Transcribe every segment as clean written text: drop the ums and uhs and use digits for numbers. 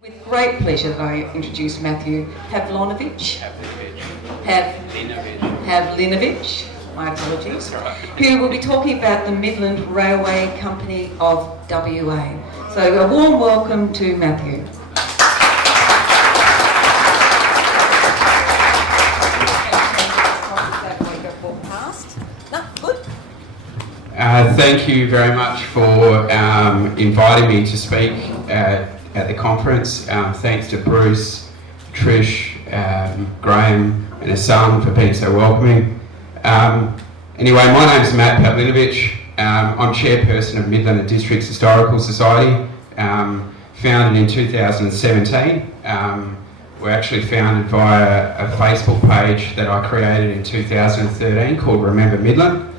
With great pleasure that I introduce Matthew Pavlinovich. Pavlinovich, my apologies, who will be talking about the Midland Railway Company of WA. So a warm welcome to Matthew. Thank you very much for inviting me to speak at the conference. Thanks to Bruce, Trish, Graham and Hassan for being so welcoming. Anyway, my name is Matt Pavlinovich. I'm chairperson of Midland and Districts Historical Society, founded in 2017. We're actually founded via a Facebook page that I created in 2013 called Remember Midland.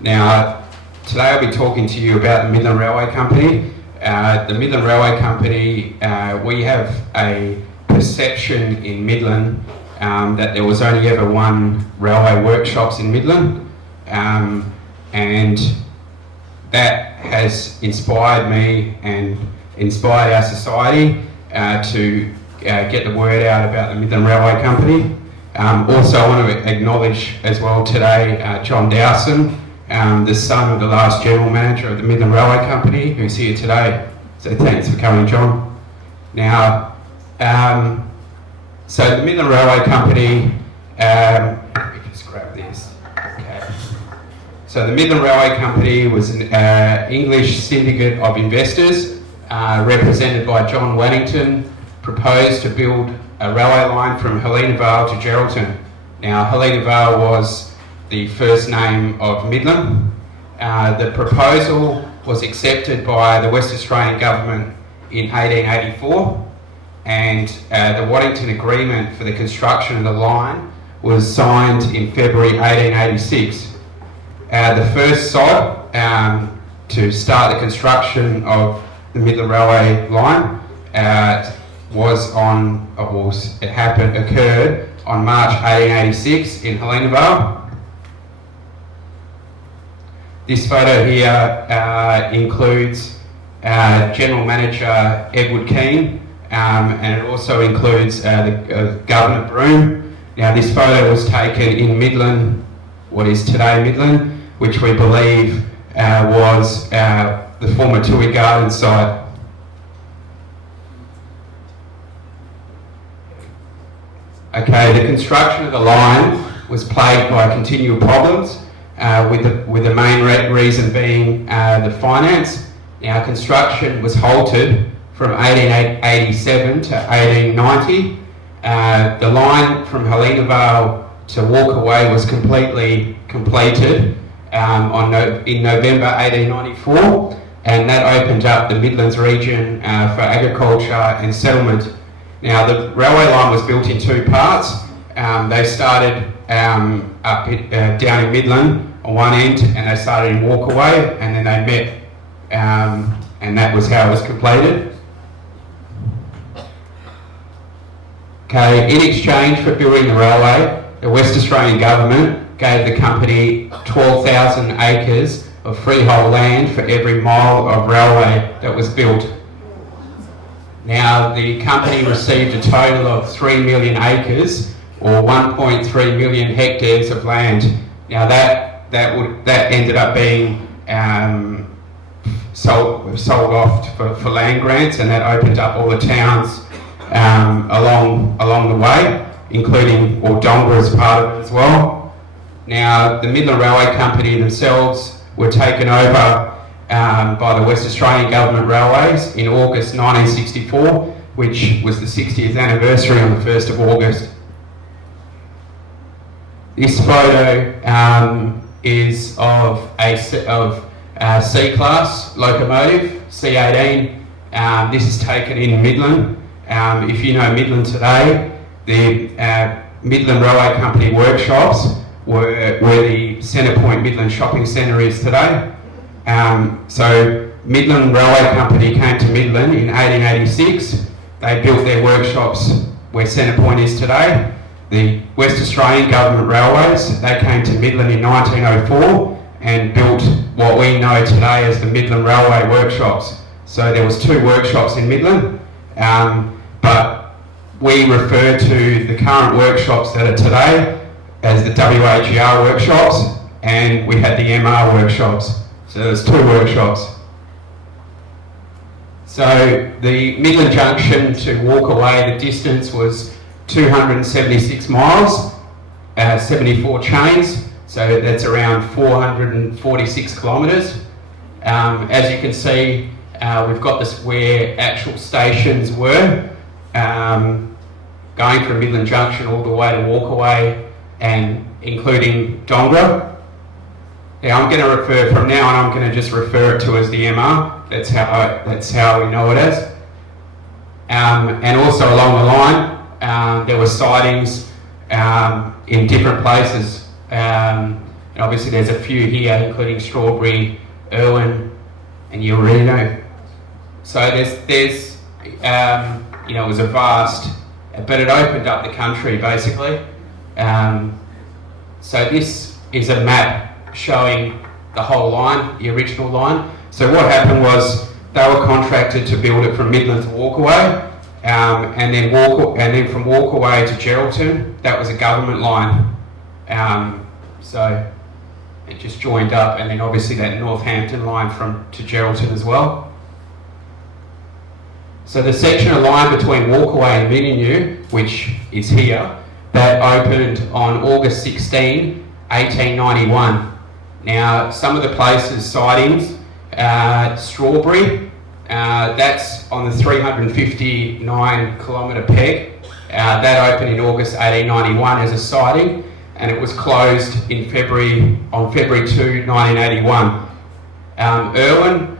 Now, today I'll be talking to you about the Midland Railway Company. The Midland Railway Company, we have a perception in Midland that there was only ever one railway workshops in Midland, and that has inspired me and inspired our society to get the word out about the Midland Railway Company. Also, I want to acknowledge as well today John Dowson, the son of the last General Manager of the Midland Railway Company, who's here today. So thanks for coming, John. Now, so the Midland Railway Company, we can just grab this. Okay. So the Midland Railway Company was an English syndicate of investors represented by John Wellington, proposed to build a railway line from Helena Vale to Geraldton. Now, Helena Vale was the first name of Midland. The proposal was accepted by the West Australian Government in 1884, and the Waddington Agreement for the construction of the line was signed in February 1886. The first site to start the construction of the Midland Railway line occurred on March 1886 in Helena Vale. This photo here includes General Manager Edward Keane, and it also includes the Governor Broome. Now, this photo was taken in Midland, what is today Midland, which we believe was the former Toohey Garden site. Okay, the construction of the line was plagued by continual problems, with the main reason being the finance. Now, construction was halted from 1887 to 1890. The line from Helena Vale to Walkaway was completely completed in November 1894, and that opened up the Midlands region for agriculture and settlement. Now, the railway line was built in two parts. They started down in Midland on one end, and they started in Walkaway, and then they met, and that was how it was completed. Okay, in exchange for building the railway, the West Australian Government gave the company 12,000 acres of freehold land for every mile of railway that was built. Now, the company received a total of 3 million acres, or 1.3 million hectares of land. Now, that ended up being sold off for land grants, and that opened up all the towns along the way, including Wodonga as part of it as well. Now, the Midland Railway Company themselves were taken over by the West Australian Government Railways in August 1964, which was the 60th anniversary on the 1st of August. This photo is of a C-class locomotive, C18. This is taken in Midland. If you know Midland today, the Midland Railway Company workshops were where the Centre Point Midland Shopping Centre is today. So Midland Railway Company came to Midland in 1886. They built their workshops where Centre Point is today. The West Australian Government Railways, they came to Midland in 1904 and built what we know today as the Midland Railway Workshops. So there was two workshops in Midland. but we refer to the current workshops that are today as the WAGR workshops, and we had the MR workshops. So there's 2 workshops. So the Midland Junction to Walkaway, the distance was 276 miles, 74 chains, so that's around 446 kilometres. As you can see, we've got this where actual stations were, going from Midland Junction all the way to Walkaway, and including Dongra. Now I'm going to refer, from now on, I'm going to just refer it to as the MR. That's how we know it as. And also along the line, there were sightings in different places. And obviously there's a few here, including Strawberry, Irwin, and Urino. So there's you know, it was a vast, but it opened up the country basically. So this is a map showing the whole line, the original line. So what happened was they were contracted to build it from Midland to Walkaway, and then from Walkaway to Geraldton. That was a government line. So it just joined up, and then obviously that Northampton line to Geraldton as well. So the section of line between Walkaway and Mininu, which is here, that opened on August 16, 1891. Now, some of the places, sightings, Strawberry, that's on the 359 kilometre peg. That opened in August 1891 as a sighting, and it was closed on February 2, 1981. Irwin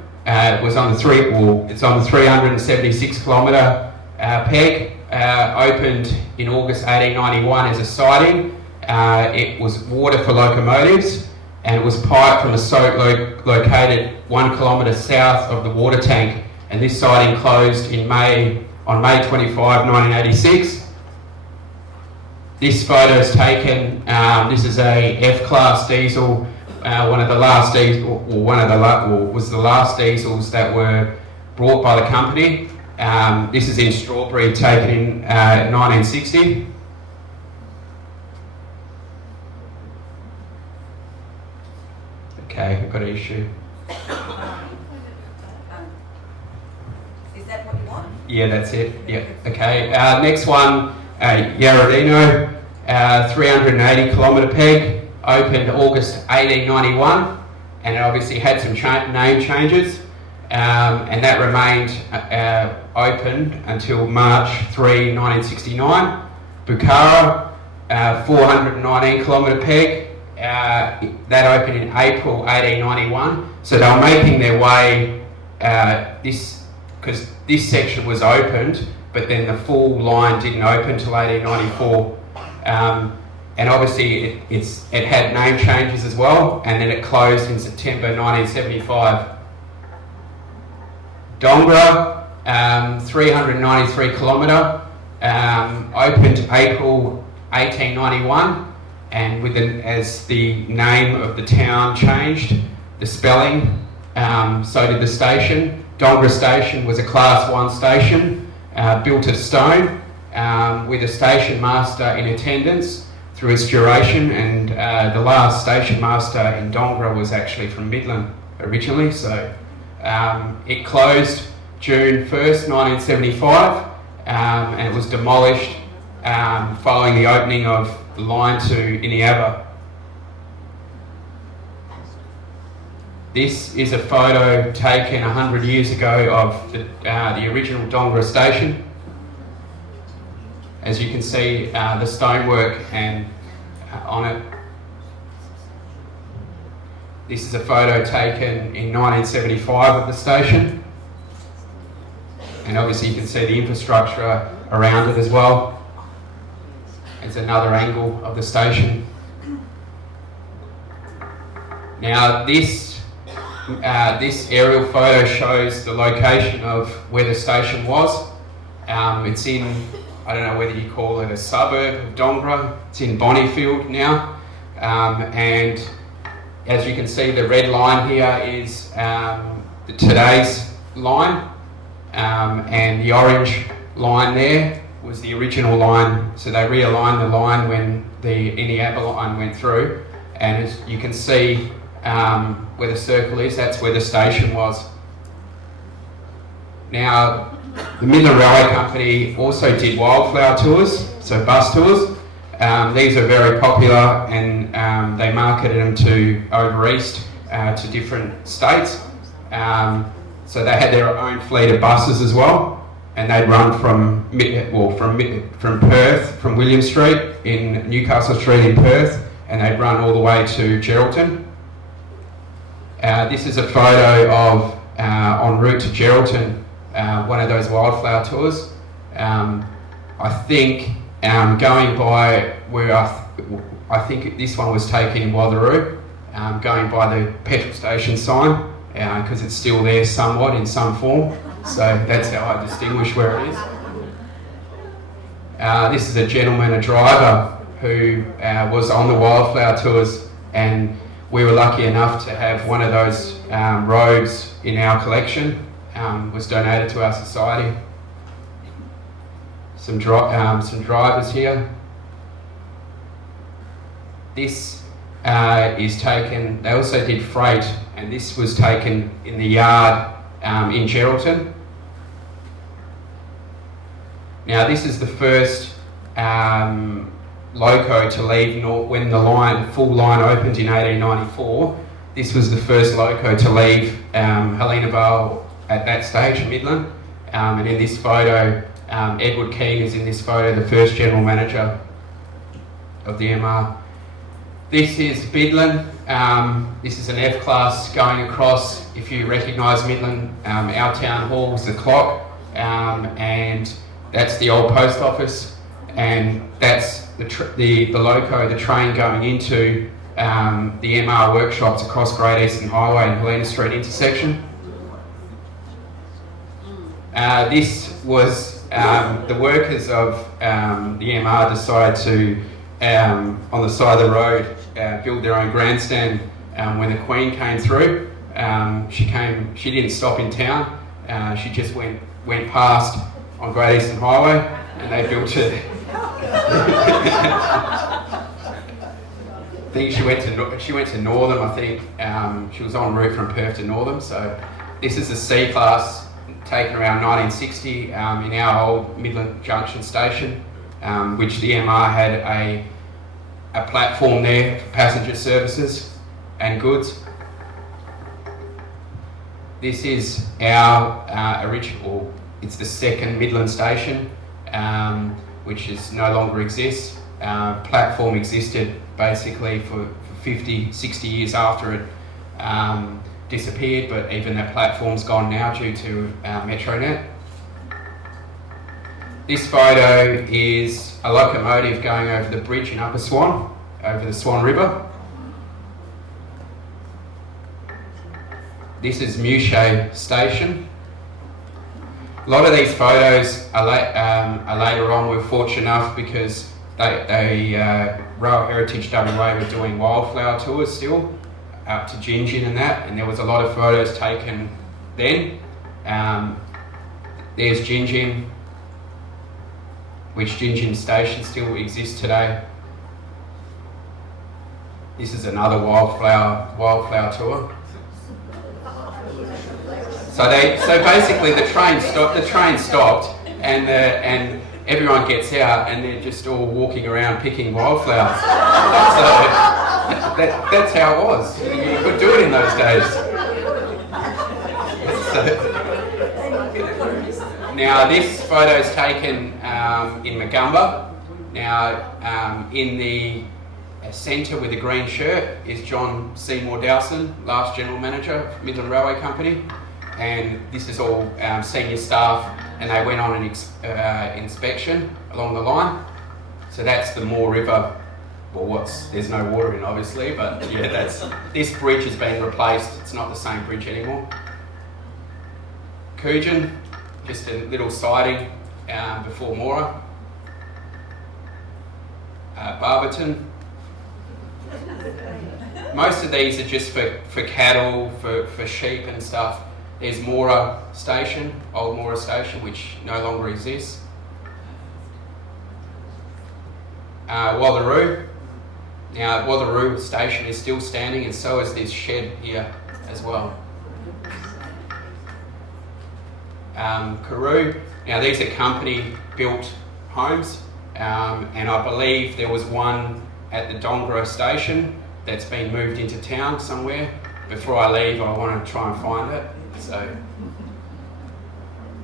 was on it's on the 376 kilometre peg, opened in August 1891 as a sighting. It was water for locomotives, and it was piped from a soak located 1 kilometre south of the water tank, and this sighting closed on May 25, 1986. This photo is taken, this is a F-class diesel, was the last diesels that were brought by the company. This is in Strawberry, taken in 1960. Okay, I've got an issue. Is that what you want? Yeah, that's it. Yeah. Okay. Next one, Yarradino, 380 kilometre peg, opened August 1891, and it obviously had some name changes, and that remained open until March 3, 1969. Bukhara, 419 kilometre peg. That opened in April 1891. So they were making their way, because this section was opened, but then the full line didn't open until 1894. And obviously it had name changes as well, and then it closed in September 1975. Dongra, 393 kilometre, opened April 1891. And as the name of the town changed, the spelling, so did the station. Dongra Station was a Class 1 station, built of stone, with a station master in attendance through its duration, and the last station master in Dongra was actually from Midland originally. So it closed June 1st, 1975, and it was demolished following the opening of the line to Iniaba. This is a photo taken 100 years ago of the original Dongra station. As you can see, the stonework and on it. This is a photo taken in 1975 of the station, and obviously you can see the infrastructure around it as well. It's another angle of the station. Now this aerial photo shows the location of where the station was. It's in, I don't know whether you call it a suburb of Dongra. It's in Bonnyfield now. And as you can see, the red line here is today's line, and the orange line there was the original line, so they realigned the line when the Eneabba line went through, and as you can see where the circle is, that's where the station was. Now, the Midland Railway Company also did wildflower tours, so bus tours. These are very popular, and they marketed them to over east to different states. So they had their own fleet of buses as well, and they'd run from Perth, from William Street in Newcastle Street in Perth, and they'd run all the way to Geraldton. This is a photo of en route to Geraldton, one of those wildflower tours. I think going by where I think this one was taken in Watheroo, going by the petrol station sign, because it's still there somewhat in some form, so that's how I distinguish where it is. This is a gentleman, a driver, who was on the wildflower tours, and we were lucky enough to have one of those robes in our collection. Was donated to our society. Some drivers here. This is taken, they also did freight, and this was taken in the yard in Geraldton. Now this is the first loco to leave when the full line opened in 1894. This was the first loco to leave Helena Vale at that stage, Midland. And in this photo, Edward Keane is in this photo, the first general manager of the MR. This is Midland. This is an F class going across, if you recognise Midland, our town hall's the clock, and that's the old post office, and that's the loco, the train going into the MR workshops across Great Eastern Highway and Helena Street intersection. This was the workers of the MR decided to, on the side of the road, build their own grandstand when the Queen came through. She didn't stop in town. She just went past on Great Eastern Highway, and they built it. I think she went to Northam. I think she was en route from Perth to Northam. So this is a C class taken around 1960 in our old Midland Junction station, which the MR had a platform there for passenger services and goods. This is our original, it's the second Midland station, which no longer exists. Platform existed basically for 50, 60 years after it disappeared, but even that platform's gone now due to Metronet. This photo is a locomotive going over the bridge in Upper Swan, over the Swan River. This is Mouchet Station. A lot of these photos are later on. We're fortunate enough because Rail Heritage WA were doing wildflower tours still, up to Gingin and that, and there was a lot of photos taken then. There's Gingin, which Gingin station still exists today. This is another wildflower tour. So basically the train stopped, and everyone gets out, and they're just all walking around picking wildflowers. So that's how it was. You could do it in those days. Now this photo is taken in Magumba. Now in the centre with the green shirt is John Seymour Dowson, last general manager of Midland Railway Company, and this is all senior staff, and they went on an inspection along the line. So that's the Moore River. Well, there's no water in, obviously, but yeah, this bridge has been replaced. It's not the same bridge anymore. Coogin, just a little siding before Moora. Barberton. Most of these are just for cattle, for sheep and stuff. There's Moora Station, Old Moora Station, which no longer exists. Wallaroo. Now, Wallaroo station is still standing, and so is this shed here as well. Karoo. Now, these are company-built homes, and I believe there was one at the Dongra station that's been moved into town somewhere. Before I leave, I want to try and find it. So,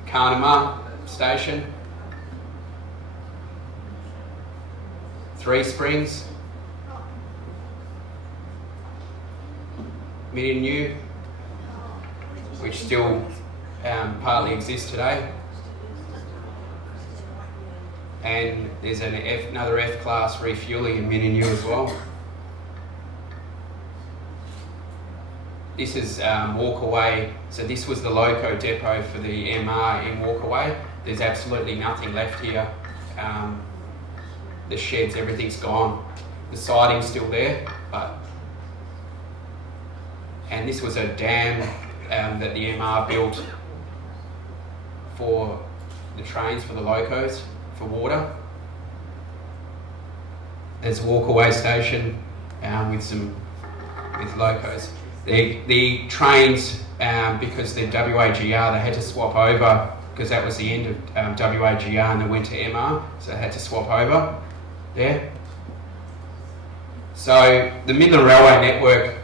Carnama station, Three Springs, Midland, which still partly exists today, and there's another F-class refuelling in Midland as well. This is Walkaway, so this was the loco depot for the MR in Walkaway. There's absolutely nothing left here. The sheds, everything's gone. The siding's still there, and this was a dam that the MR built for the trains, for the locos, for water. There's Walkaway station with locos. The trains, because they're WAGR, they had to swap over because that was the end of WAGR and they went to MR, so they had to swap over there. So the Midland Railway Network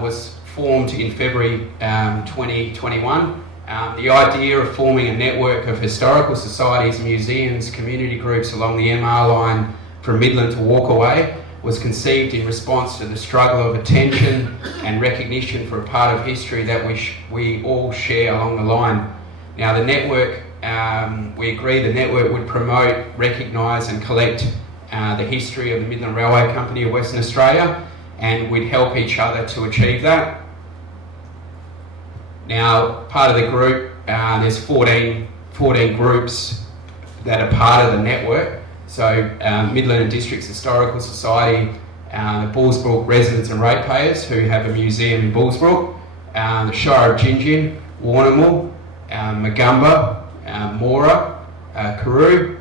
was formed in February 2021. The idea of forming a network of historical societies, museums, community groups along the MR line from Midland to Walkaway was conceived in response to the struggle of attention and recognition for a part of history that we all share along the line. Now the network, we agreed the network would promote, recognise and collect the history of the Midland Railway Company of Western Australia, and we'd help each other to achieve that. Now, part of the group, there's 14 groups that are part of the network. So, Midland and Districts Historical Society, the Bullsbrook Residents and Ratepayers, who have a museum in Bullsbrook, the Shire of Gingin, Warrnambool, Magumba, Mora, Karoo,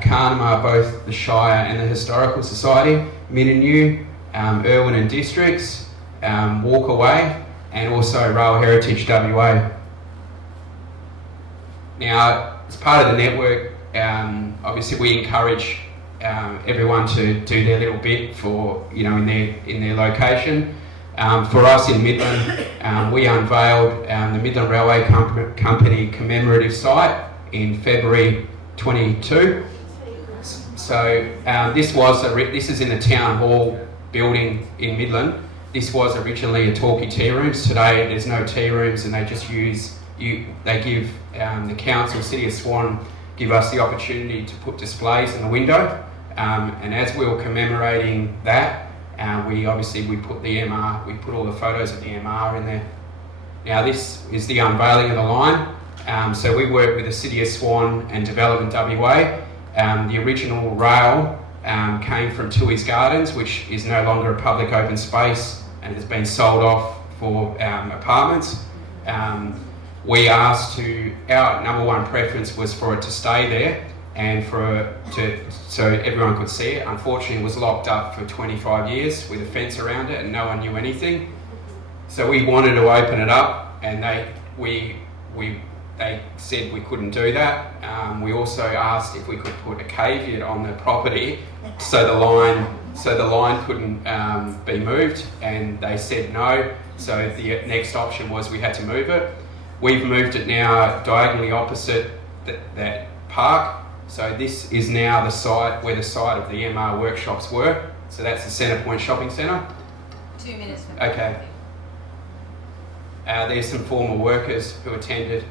Carnama, both the Shire and the Historical Society, Midland, Irwin and Districts, Walkaway, and also Rail Heritage WA. Now, as part of the network, obviously we encourage everyone to do their little bit for, in their location. For us in Midland, we unveiled the Midland Railway Company commemorative site in February 22. So this is in the town hall building in Midland. This was originally a talkie tea rooms. Today there's no tea rooms, and they just they give the council, City of Swan, give us the opportunity to put displays in the window. And as we were commemorating that, we put the MR, we put all the photos of the MR in there. Now this is the unveiling of the line. So we work with the City of Swan and Development WA. The original rail came from Tooheys Gardens, which is no longer a public open space and has been sold off for apartments. Our number one preference was for it to stay there and so everyone could see it. Unfortunately, it was locked up for 25 years with a fence around it and no one knew anything. So we wanted to open it up, and they said we couldn't do that. We also asked if we could put a caveat on the property so the line couldn't be moved, and they said no. So the next option was we had to move it. We've moved it now diagonally opposite that park. So this is now the site where the site of the MR workshops were. So that's the Centre Point Shopping Centre. 2 minutes. Okay. There's some former workers who attended.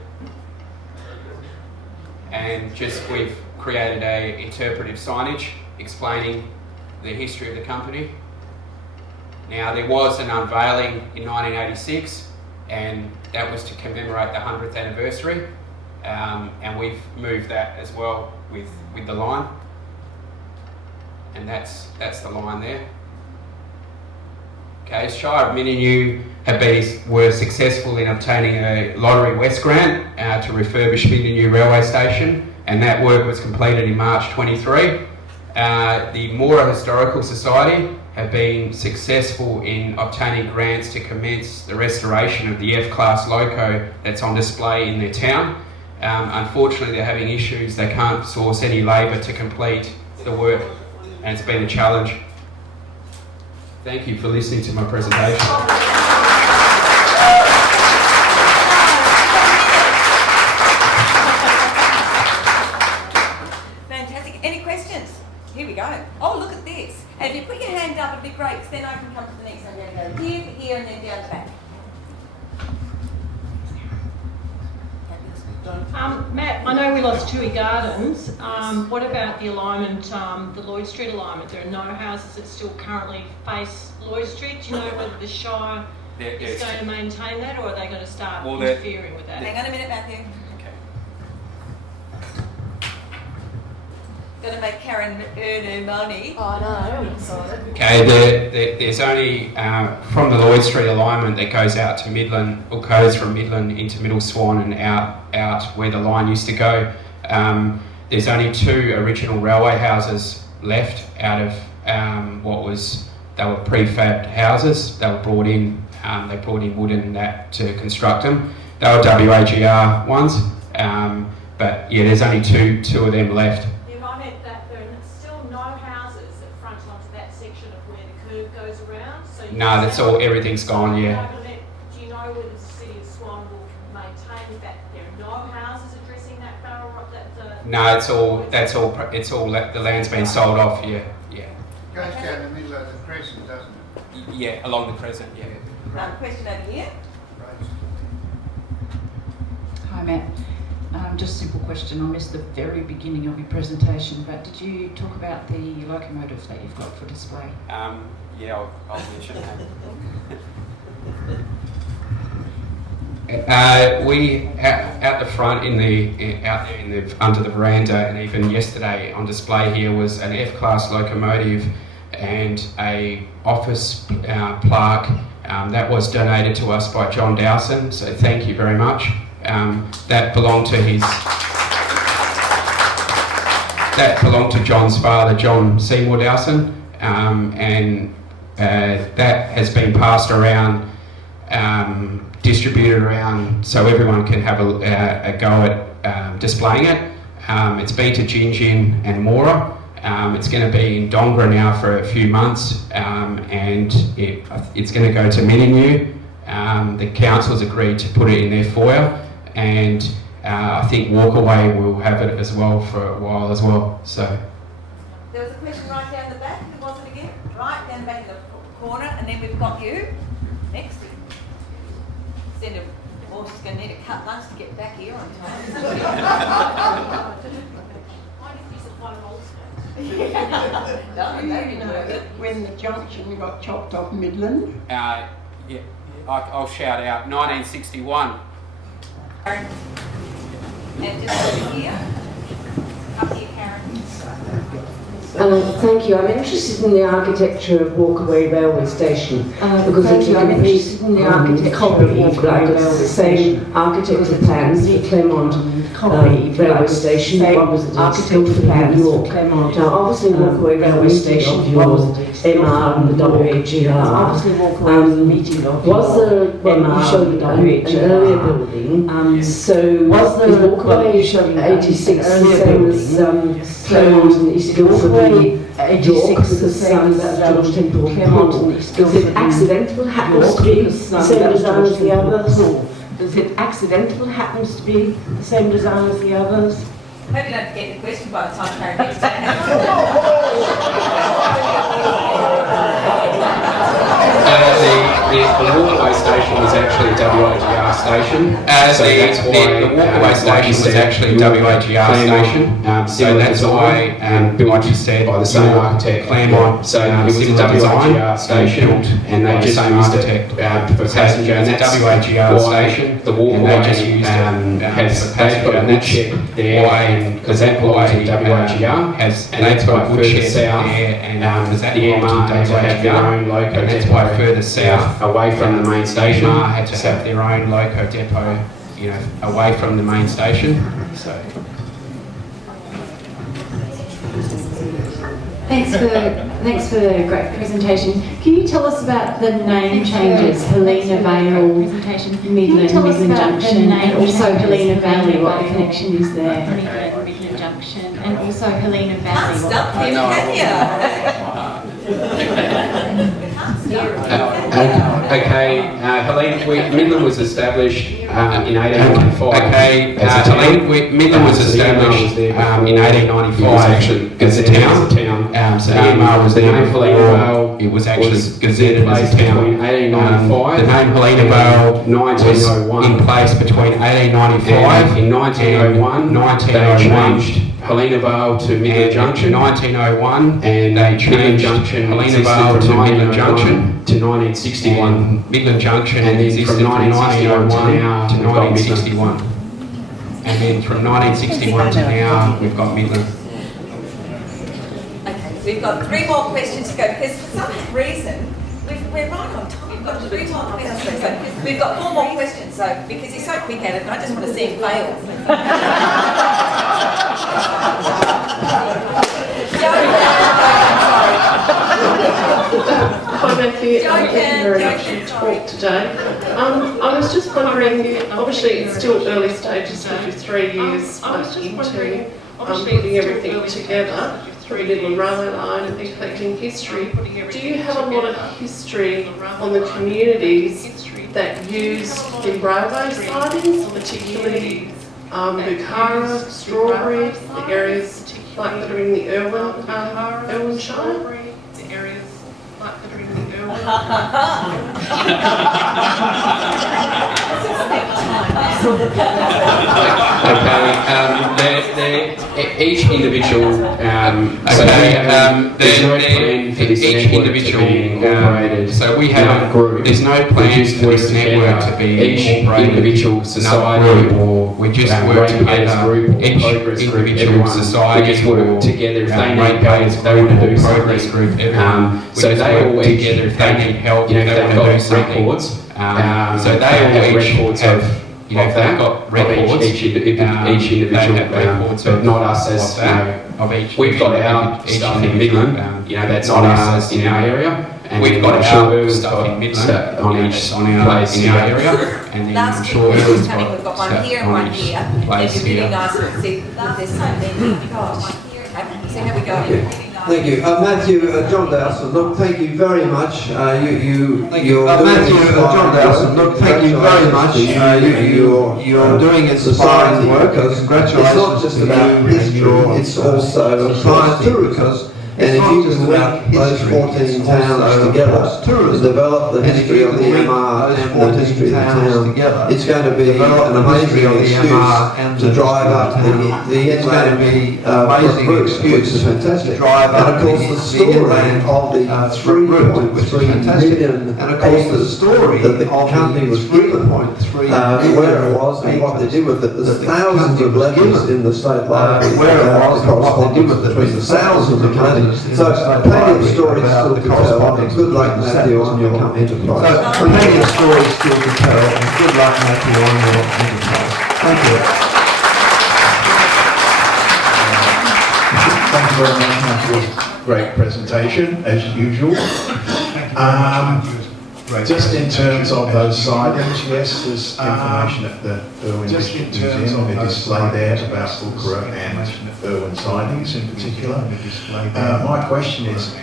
And we've created a interpretive signage explaining the history of the company. Now there was an unveiling in 1986, and that was to commemorate the 100th anniversary, and we've moved that as well with the line, and that's the line there. Okay, Shire of Midland were successful in obtaining a Lottery West grant to refurbish Midland Railway Station, and that work was completed in March 23. The Moora Historical Society have been successful in obtaining grants to commence the restoration of the F-class loco that's on display in their town. Unfortunately, they're having issues. They can't source any labour to complete the work, and it's been a challenge. Thank you for listening to my presentation. Fantastic. Any questions? Here we go. Oh, look at this. And if you put your hand up, it'd be great, because then I can come to the next one. I'm going to go here, here, and then down the back. Matt, I know we lost Toohey Gardens. What about the alignment, the Lloyd Street alignment? There are no houses that still currently face Lloyd Street. Do you know whether the Shire is going to maintain that, or are they going to start interfering with that? Hang on a minute, Matthew. Going to make Karen earn her money. Oh, I know, I'm excited. Okay, there's only, from the Lloyd Street alignment that goes out to Midland, or goes from Midland into Middle Swan and out where the line used to go. There's only 2 original railway houses left out of they were prefabbed houses. They were brought in, they brought in wood and that to construct them. They were WAGR ones, but yeah, there's only two of them left. No, that's all. Everything's gone. Yeah. Do you know whether the City of Swan will maintain that there are no houses addressing that barrel? No, it's all. That's all. It's all. The land's been sold off. Yeah. Goes down the middle of the crescent, doesn't it? Yeah, along the crescent. Yeah. Question over here. Hi Matt, just a simple question. I missed the very beginning of your presentation, but did you talk about the locomotive that you've got for display? Yeah, I'll mention that. We out the front under the veranda, and even yesterday on display here was an F-class locomotive and a office plaque that was donated to us by John Dowson. So thank you very much. That belonged to John's father, John Seymour Dowson, and that has been passed around, distributed around, so everyone can have a go at displaying it. It's been to Gin and Moora. It's going to be in Dongra now for a few months, and it's going to go to Mininu. The council's agreed to put it in their foyer, and I think Walkaway will have it as well for a while as well. So there was a question right down the back. Who was it again? Right down the back of the corner, and then we've got you next. Send a horse is going to need a cut lunch to get back here on time. When the junction got chopped off Midland? yeah, I'll shout out 1961. And just over here. Up here, Karen. Thank you. I'm interested in the architecture of Walkaway Railway Station because it's a complete copy, if you like, it's the same architecture plans for Claremont Railway Station. One was the architecture for New York. Now, obviously, Walkaway Railway Station was MR and the WAGR. Was there, well, you showed an earlier building. So was there Walkaway 86 the same as Claremont and East Guildford? York, because that George Temple Claremont. Does it accidental happens to be the same design as the others? Does it accidental happens to be the same design as the others? Hope you don't forget the question by the time Karen gets back. The Walkaway station was actually a WAGR station. The Walkaway station was actually a WAGR station. So that's why, like you said, by the same architect, Claremont. So it was a WAGR station, and they just used it for passenger. And that's WAGR station. The Walkaway just used it has passenger, and that's there because that belongs to WAGR. And that's why further south there, and the MR had to have their own loco, and that's why further south away from the main station. MR had to have their own loco depot, away from the main station. So. Thanks for a great presentation. Can you tell us about the name changes? Helena Vale, Midland Junction, and also Helena Valley. What the connection is there? Midland Junction, and also Helena Valley. Stop him, can Midland was established in 1895. Midland was established in 1895 actually as a town. So EMR was the name Helena Vale. It was actually gazetted as a town. The name Helena Vale was in place between 1895 and 1901. They changed Helena Vale to Midland Junction 1901, and they changed Helena Vale to Midland Junction to 1961. Midland Junction and then from 1901 to 1961. And then from 1961 to now, we've got Midland. Okay, we've got 3 more questions to go because for some reason we're right on time. We've got 3 more questions. So we've got 4 more questions. So because he's so quick at it, and I just want to see him fail. Hi Matthew, thank you very much for your talk today. I was just wondering, obviously it's still early stages with your 3 years into putting everything together, the Midland Railway line and collecting history. Do you have a lot of history on the communities that use the railway sidings, particularly Bukhara, Strawberry, the areas like that are in the Irwin Shire? Each individual, there's no plan for this network to be incorporated. So we have group. There's no plans for this network to be each individual society, or we just work together. Each individual society, we just work together if they need help, if they want to do progress group. So they all together if they need help, if they want to do records. So they all each have. They've got records, each individual, but not us as, we've got our stuff in Midland, that's not us in our area, and we've got our stuff in Midland on each place in our area, and then I'm sure everyone's We've got one here and one here. It'd be really nice to see there's so many. So here we go. Thank you. Matthew, John Dowson, look, thank you very much. You're doing inspiring work. Congratulations. It's not just about history, it's also applied tourism. And if you can link those 14 towns together to develop the history of the MR and the history of the town, it's going to be an amazing excuse to drive up it's going to be amazing excuse, which is fantastic. And of course the story of the 3.3 million acres that the company was given, where it was and what they did with it. There's thousands of letters in the state library where it was and what they did with it. Between thousands of letters. So plenty of stories still to tell, and good luck Matthew on your enterprise. So plenty of stories still to tell, and good luck Matthew on your enterprise. Thank you. Thank you very much, Matthew. Great presentation, as usual. Just in terms of those sidings, yes, there's information at the Irwin District Museum, a display there about Bukhara and Irwin sidings in particular. My question is,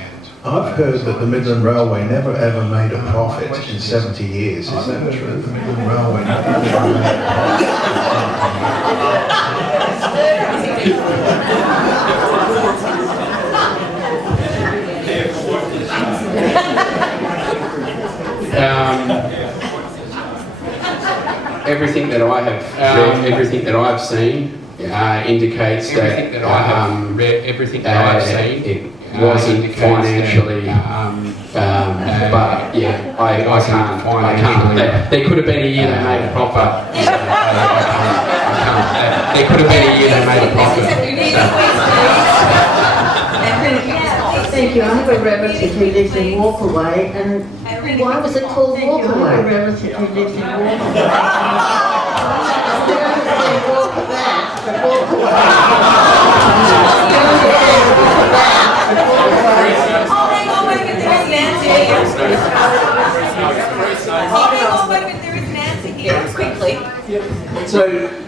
I've heard that the Midland Railway never ever made a profit in 70 years. Is that true? The Midland Railway never ever made a Everything that I have read, everything that I've seen indicates that everything that I've seen it wasn't financially, but yeah, I can't. There could have been a year they made a profit. There could have been a year they made a profit. Thank you. I have a relative who lives in Walkaway, and why was it called Walkaway? I have a relative who lives in Walkaway.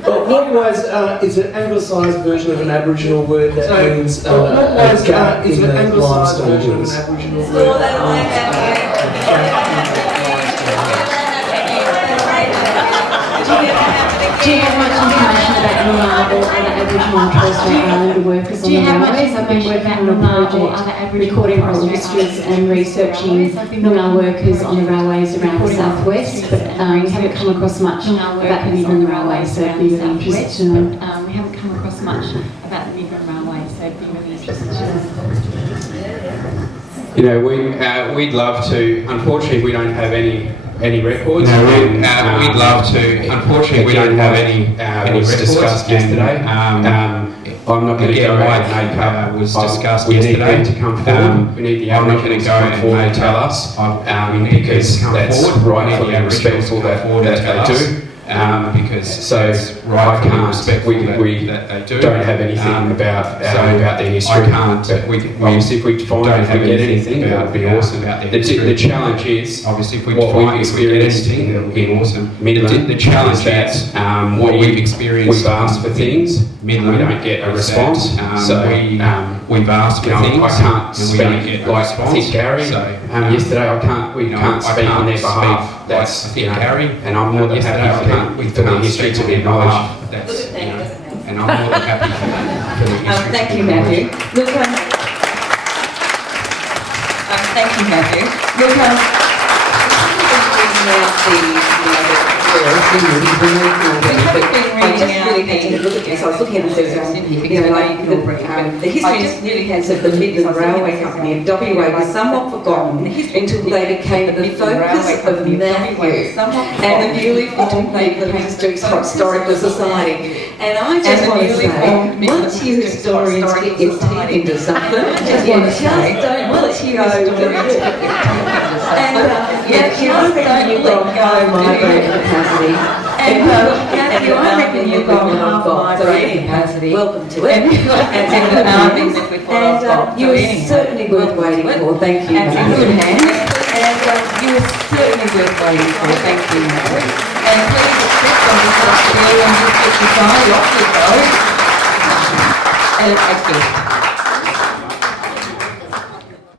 walkways is an anglicised version of an Aboriginal word that means walkways gap is in an the anglicised limestone version of an hills. Aboriginal So word. that I Do you have much information about Noongar or other Aboriginal and Torres Strait Islander workers on the railways? I've been working on a project recording oral histories and researching Noongar workers on the railways around the southwest, but we haven't come across much about the Midland Railway, so it'd be really interesting to know. We haven't come across much about the Midland Railway, so it'd be really interesting to know. You know, we'd love to. Unfortunately, we don't have any records. No, we'd love to. Unfortunately, we don't have any records. discussed yesterday. I'm not going to go and make was discussed yesterday to come forward. We need the Aboriginal to come forward and tell us because that's rightfully respectful that they do. Because so I can't. We don't have anything about their history. I can't. Obviously, if we get anything, that would be awesome. The challenge is obviously if we experienced anything, that would be awesome. Midland. The challenge is what we've experienced. We've asked for things. Midland, we don't get a response. We've asked for things. I can't speak like I think Gary. Yesterday, I can't. We can't speak on their behalf. That's Gary, and I'm more than happy for the history to be acknowledged. That's, and I'm more than happy for the history. Thank you, Matthew. Look, thank you, Matthew. Look, I was looking at the history really has of the Midland Railway Company of WA was somewhat forgotten until they became the focus of Matthew and the newly formed Midland Historical Society. And I just want to say, once you historians get your teeth into something, just don't let you go migraine capacity. And I reckon you've got half migraine capacity. Welcome to it. And you are certainly worth waiting for. Thank you. And good hands. And you are certainly worth waiting for. Thank you. And please accept on this last bill and just get your side off the road. And it's a gift.